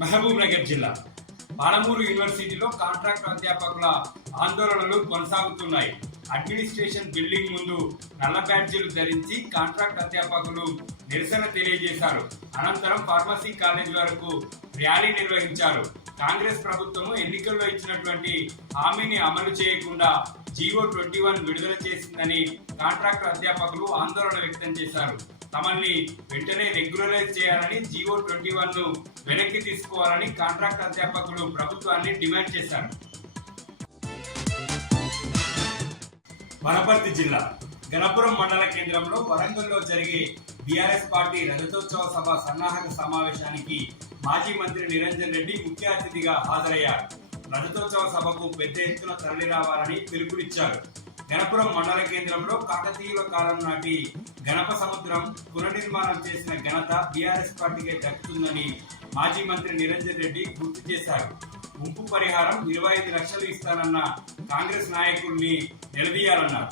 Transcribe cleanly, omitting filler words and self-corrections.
మహబూబ్ నగర్ జిల్లా పాలమూరు యూనివర్సిటీలో కాంట్రాక్ట్ అధ్యాపకుల ఆందోళనలు కొనసాగుతున్నాయి. అడ్మినిస్ట్రేషన్ బిల్డింగ్ ముందు నల్ల బ్యాడ్జీలు ధరించి కాంట్రాక్ట్ అధ్యాపకులు నిరసన తెలియజేశారు. అనంతరం ఫార్మసీ కాలేజ్ వరకు ర్యాలీ నిర్వహించారు. కాంగ్రెస్ ప్రభుత్వం ఎన్నికల్లో ఇచ్చినటువంటి హామీని అమలు చేయకుండా జీవో 21 విడుదల చేసిందని కాంట్రాక్ట్ అధ్యాపకులు ఆందోళన వ్యక్తం చేశారు. తమని వెంటనే రెగ్యులరైజ్ చేయాలని, జీవో 21 ను వెనక్కి తీసుకోవాలని కాంట్రాక్ట్ అధ్యాపకులు ప్రభుత్వాన్ని డిమాండ్ చేశారు. వనపర్తి జిల్లా గణపురం మండల కేంద్రంలో వరంగల్లో జరిగే బీఆర్ఎస్ పార్టీ రజతోత్సవ సభ సన్నాహక సమావేశానికి మాజీ మంత్రి నిరంజన్ రెడ్డి ముఖ్య అతిథిగా హాజరయ్యారు. రజతోత్సవ సభకు పెద్ద ఎత్తున తరలి రావాలని పిలుపునిచ్చారు. గణపురం మండల కేంద్రంలో కాకతీయుల కాలం నాటి గణప సముద్రం పునర్నిర్మాణం చేసిన ఘనత బీఆర్ఎస్ పార్టీకే దక్కుతుందని మాజీ మంత్రి నిరంజన్ రెడ్డి గుర్తు చేశారు. ముంపు పరిహారం 25 లక్షలు ఇస్తానన్న కాంగ్రెస్ నాయకుల్ని నిలదీయాలన్నారు.